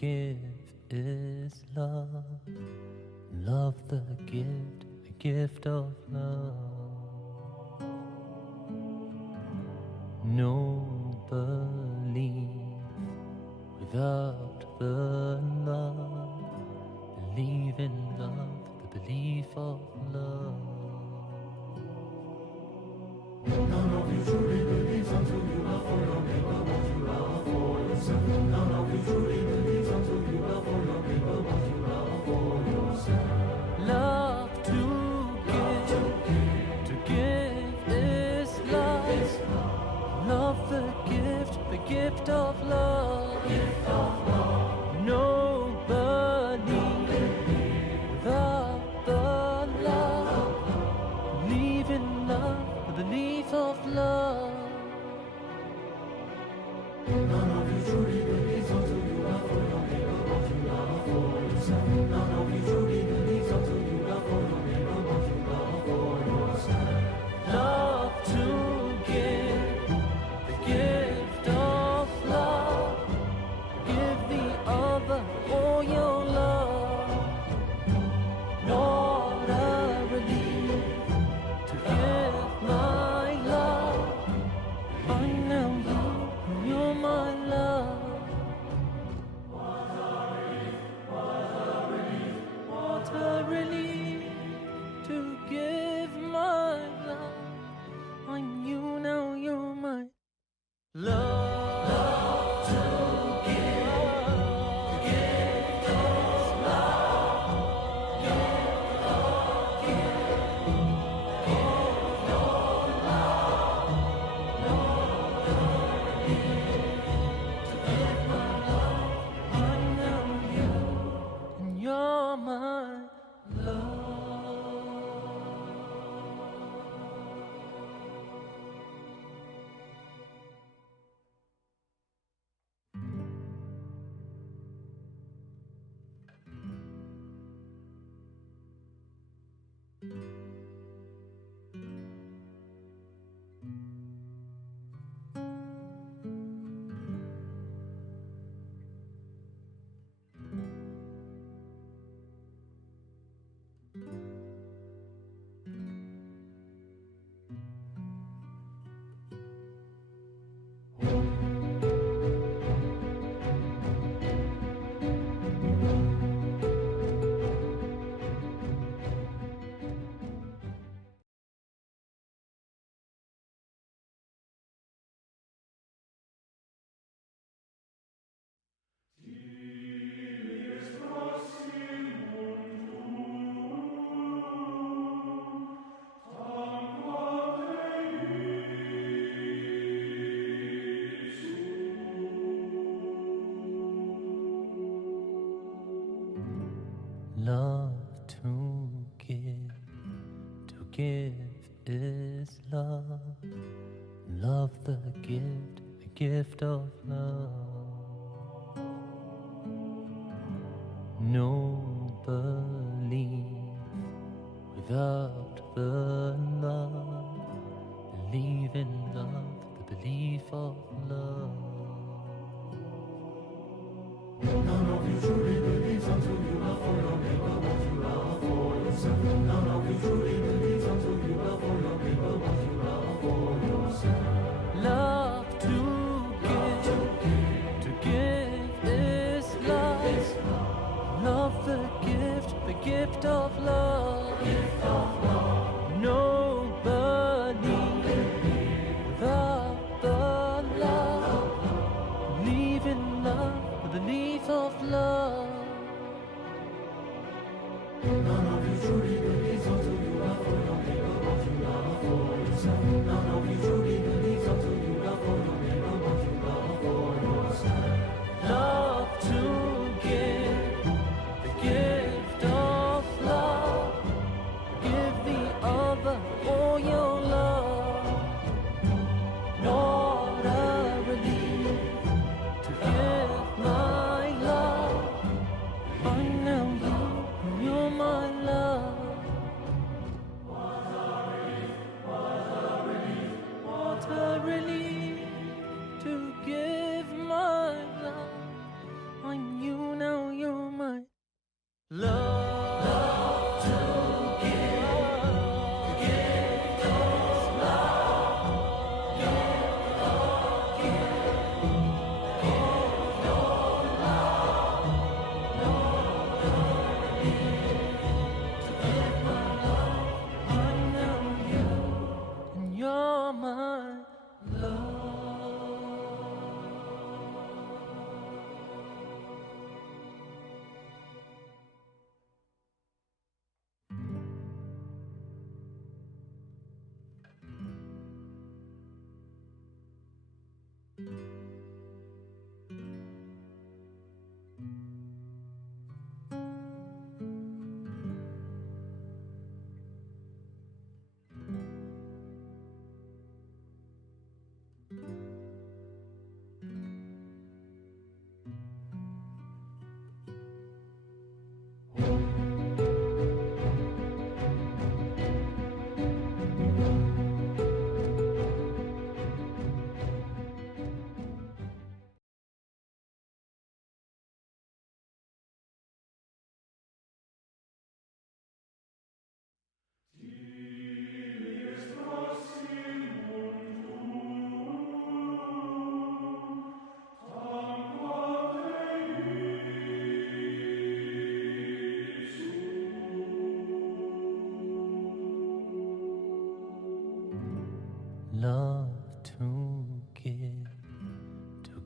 give is love. Love the gift of love. No belief without the love. Believe in love, the belief of love. None of you truly believes until you love for your neighbor what you love for yourself. None of you truly believes until you love for your neighbor what you love for yourself. Love to give is love. Love the gift of love. Nobody without the love. Believe in love, the belief of love. None of you truly believes until you love for your neighbor what you love for yourself. None of you truly believes until you love for your neighbor what you love for yourself. Love to give, the gift of love. Give the other all your love. What a relief to give my love. I know you're my love. What a relief to give my love. I'm you now, you're my love. To give the gift of love. Gift of love. To give my love. I know you, and you're my love. Love to give is love. Love the gift of love. No belief without the love. Believe in love, the belief of love. None of you truly believes until you love for your neighbor what you love for yourself. None of you truly believes until you love for your neighbor what you love for yourself. Love to give is love. Love the gift of love. Nobody without the love. Believe in love, the belief of love. None of you truly believes until you love for your neighbor what you love for yourself. None of you truly believes until you love for your neighbor what you love for yourself. Love to give, the gift of love. Give the other all your love. What a relief to give my love. I know you're my love.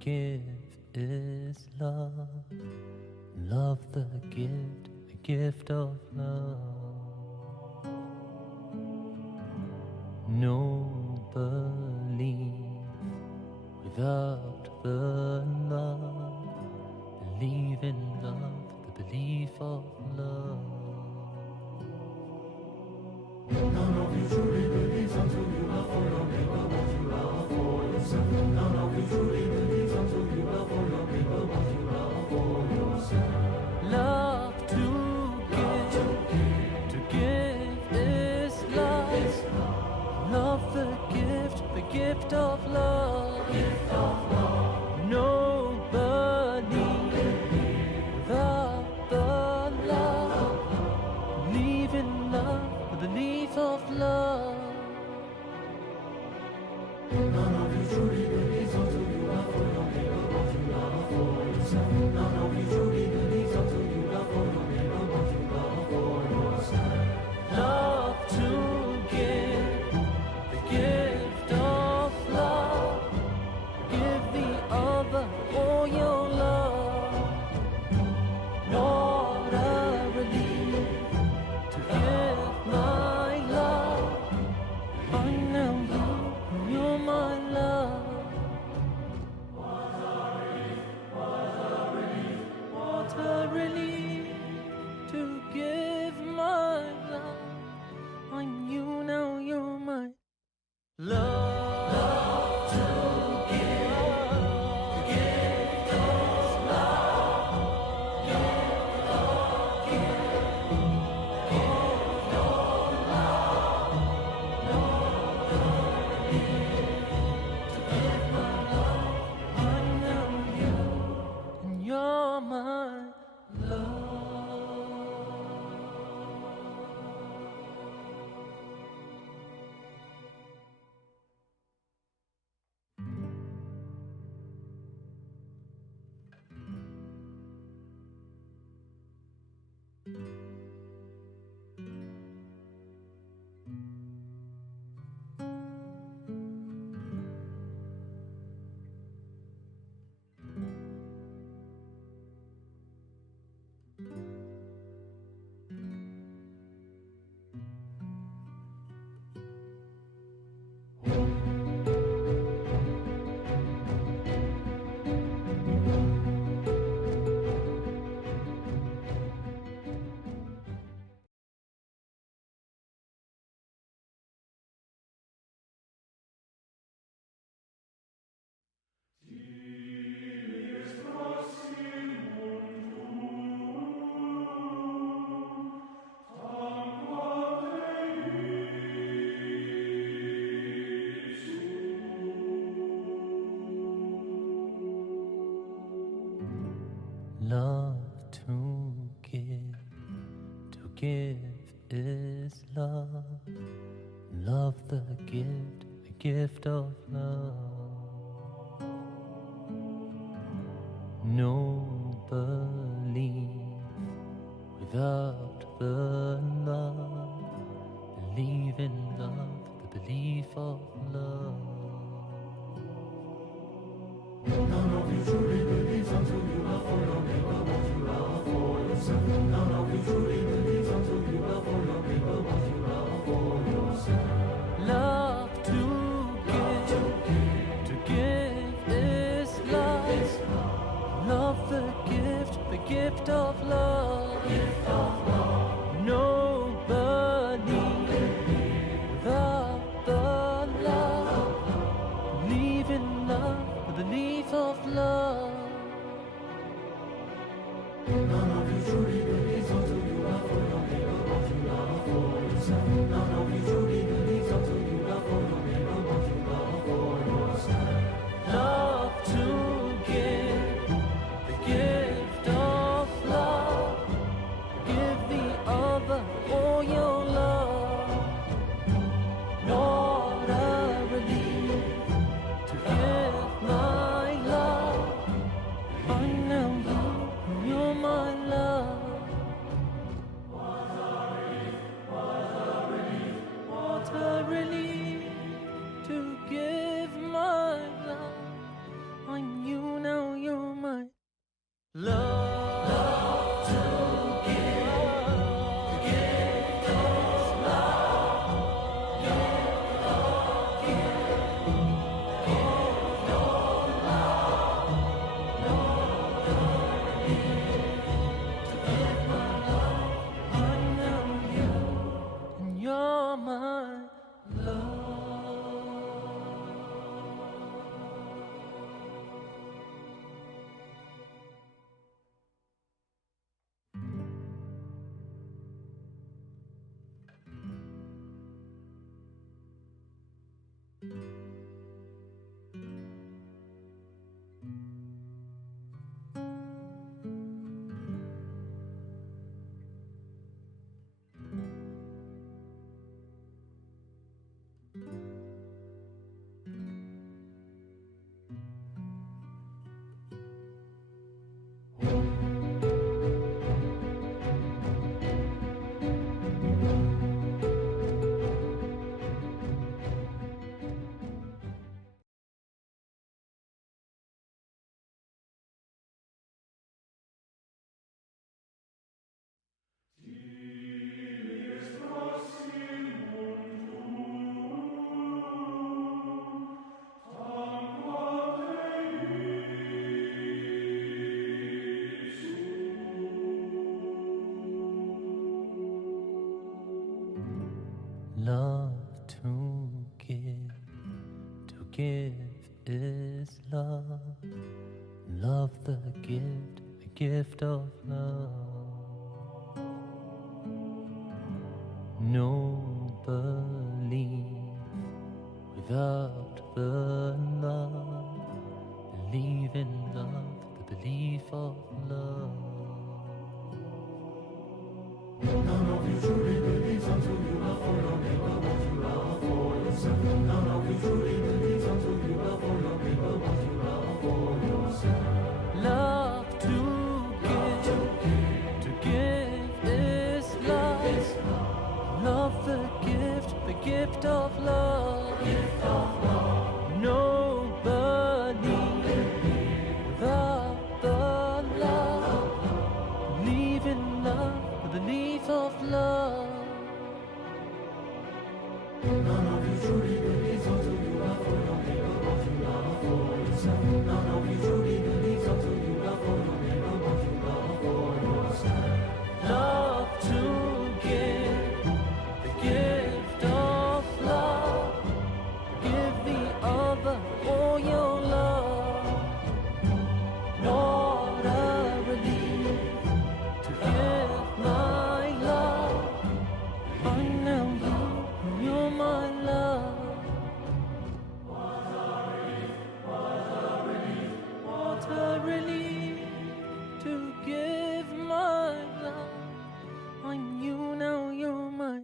give is love. Love the gift of love. No belief without the love. Believe in love, the belief of love. None of you truly believes until you love for your neighbor what you love for yourself. None of you truly believes until you love for your neighbor what you love for yourself. Love to give is love. Love the gift of love. Nobody without the love. Believe in love, the belief of love. None of you truly believes until you love for your neighbor what you love for yourself. None of you truly believes until you love for your neighbor what you love for yourself. Love to give, the gift of love. Give the other all your love. What a relief to give my love. I know you're my love. What a relief to give my love. I knew now you're my love to give, the gift of love. Gift of love. To give my love. I know you, and you're my love. Love to give is love. Love the gift of love. No belief without the love. Believe in love, the belief of love. None of you truly believes until you love for your neighbor what you love for yourself. None of you truly believes until you love for your neighbor what you love for yourself. Love to give is love. Love the gift of love. Nobody without the love. Believe in love, the belief of love. None of you truly believes until you love for your neighbor what you love for yourself. None of you truly believes until you love for your neighbor what you love for yourself. Love to give, the gift of love. Give the other all your love. What a relief to give my love. I know you're my love. give is love. Love the gift of love. No belief without the love. Believe in love, the belief of love. None of you truly believes until you love for your neighbor what you love for yourself. None of you truly believes until you love for your neighbor what you love for yourself. Love to give is love. Love the gift of love. Nobody without the love. Believe in love, the belief of love. None of you truly believes until you love for your neighbor what you love for yourself. None of you truly believes until you love for your neighbor what you love for yourself. Love to give, the gift of love. Give the other all your love. What a relief to give my love. I know you're my love. What a relief to give my love. I'm you now, you're my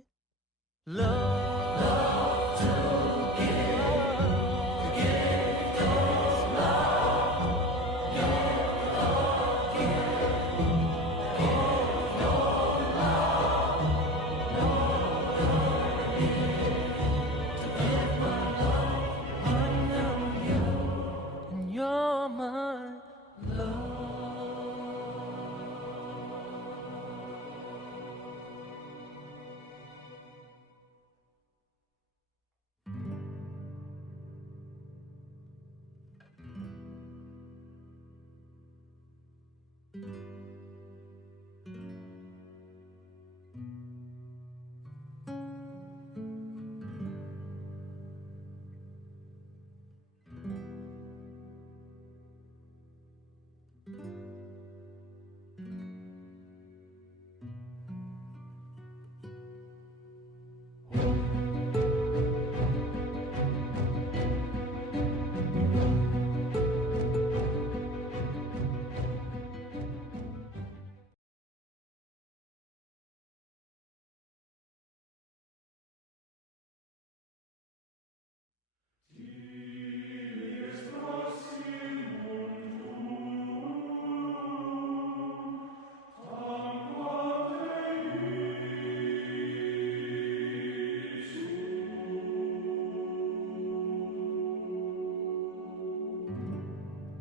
love. Love to give, the gift of love. Gift of love. To give my love. I know you, and you're my love.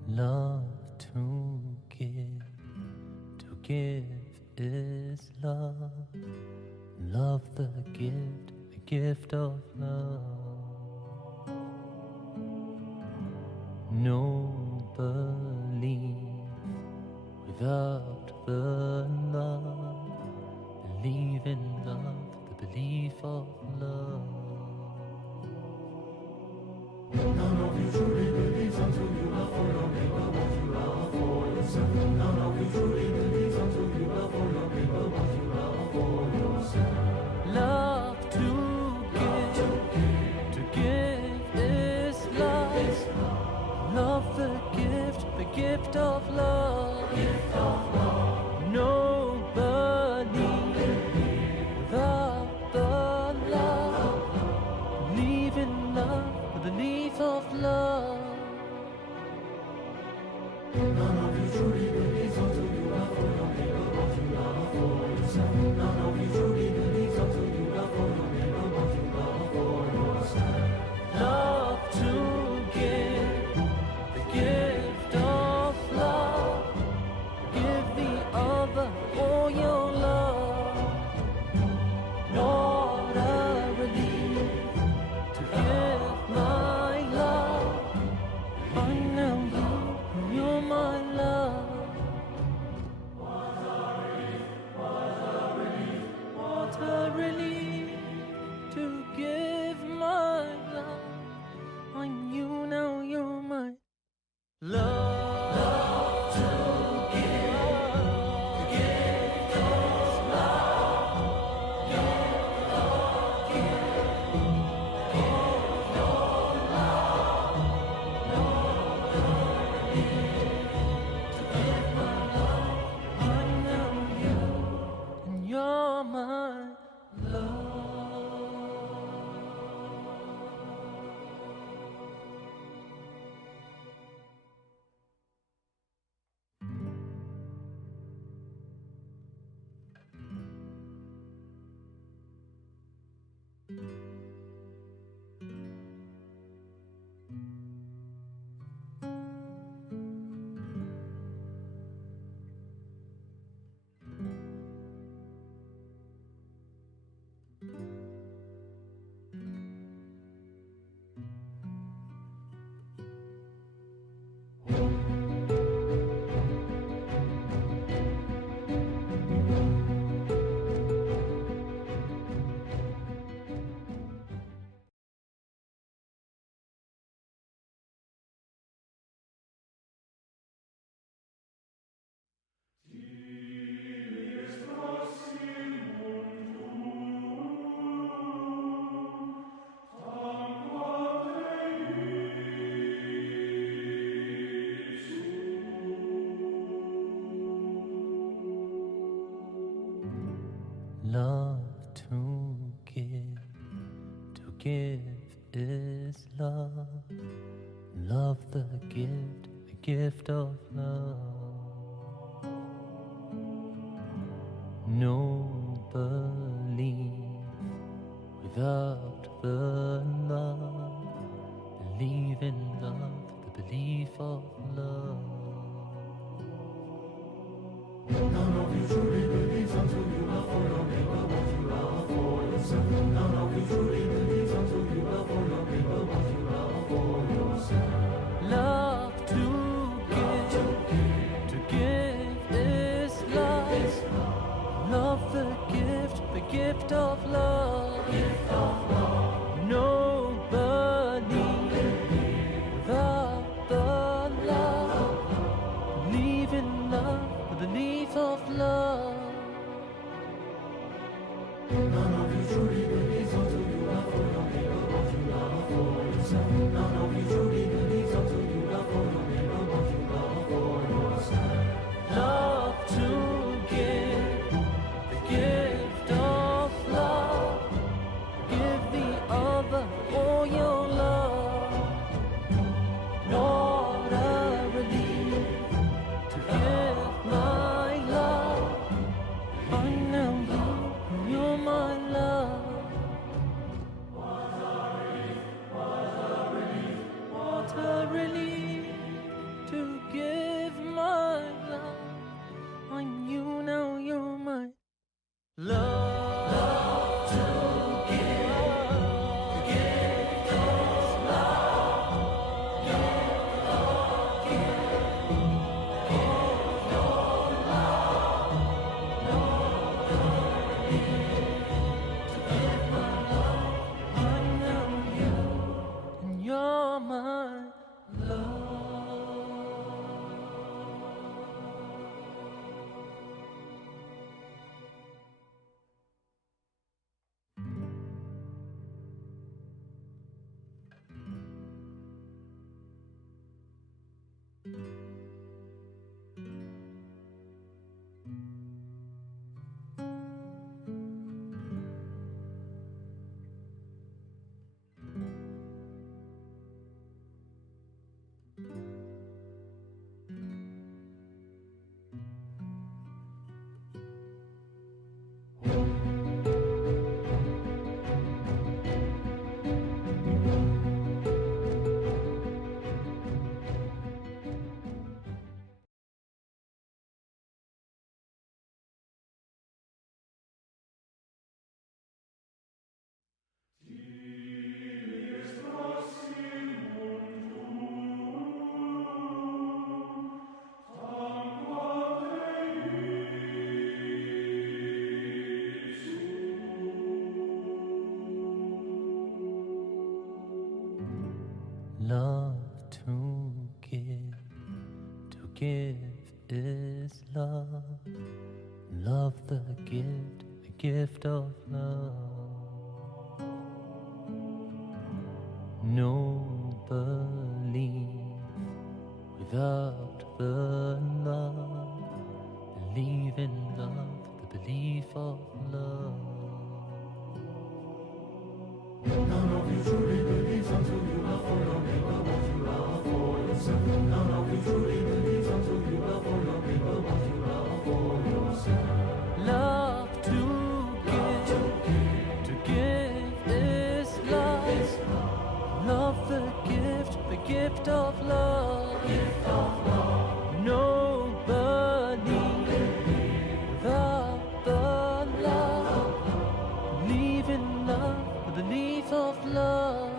Love to give is love. Love the gift of love. No belief without the love. Believe in love, the belief of love. None of you truly believes until you love for your neighbor what you love for yourself. None of you truly believes until you love for your neighbor what you love for yourself. Love to give is love. Love the gift of love. give is love. Love the gift of love. No belief without the love. Believe in love, the belief of love. None of you truly believes until you love for your neighbor what you love for yourself. None of you truly believes until you love for your neighbor what you love for yourself. Love to give is love. Love the gift of love. Nobody without the love. Believe in love, the belief of love. None of you truly believes until you love for your neighbor what you love for yourself. None of you truly believes until you love for your neighbor what you love for yourself. Love to give, the gift of love. Give the other all your love. What a relief to give my love. I know you're my love. What a relief to give my love. I'm you now, you're my love. Love to give, the gift of love. Gift of love. Nobody to give my love. I know you, and you're my love. Love to give is love. Love the gift of love. No belief without the love. Believe in love, the belief of love. None of you truly believes until you love for your neighbor what you love for yourself. None of you truly believes until you love for your neighbor what you love for yourself. Love to give is love. Love the gift of love. Nobody without the love. Believe in love, the belief of love.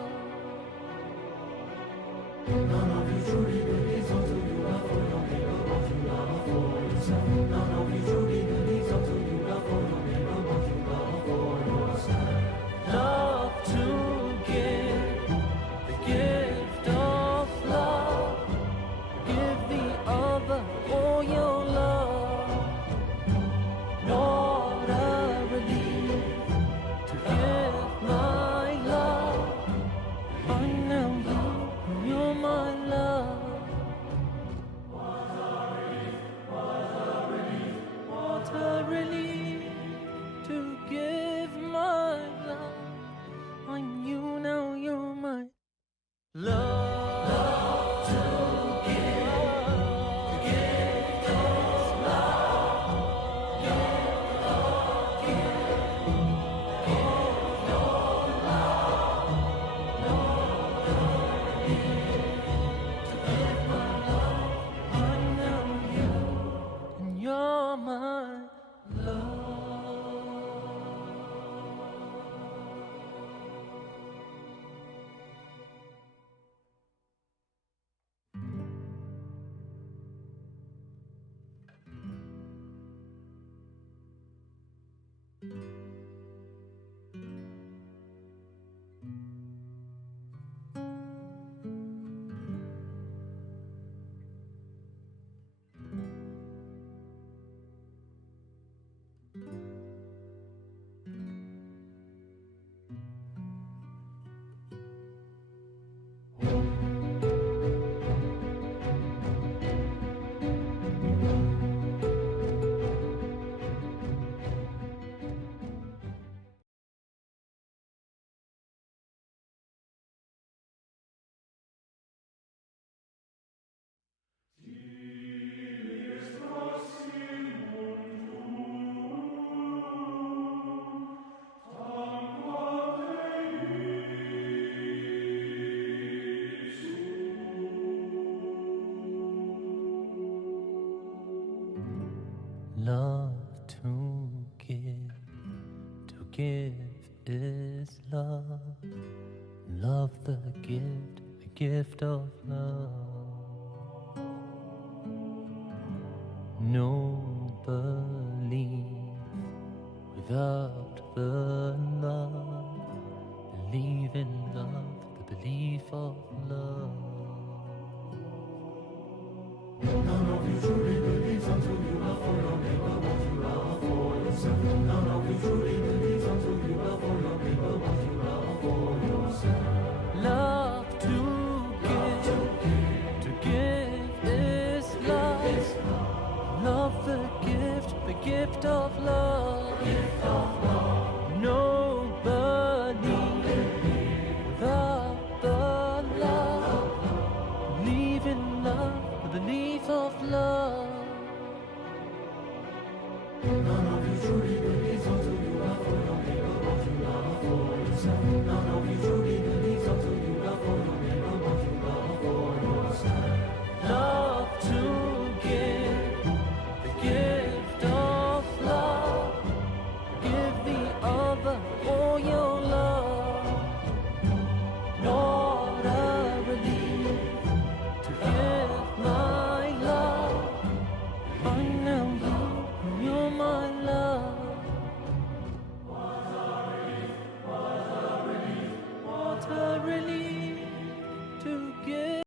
None of you truly believes until you love for your neighbor what you love for yourself. None of you to give is love. Love the gift of love. No belief without the love. Believe in love, the belief of love. None of you truly believes until you love for your neighbor what you love for yourself. None of you truly believes until you love for your neighbor what you love for yourself. Love to give is love. Love the gift of love. Nobody without the love. Believe in love, the belief of love. None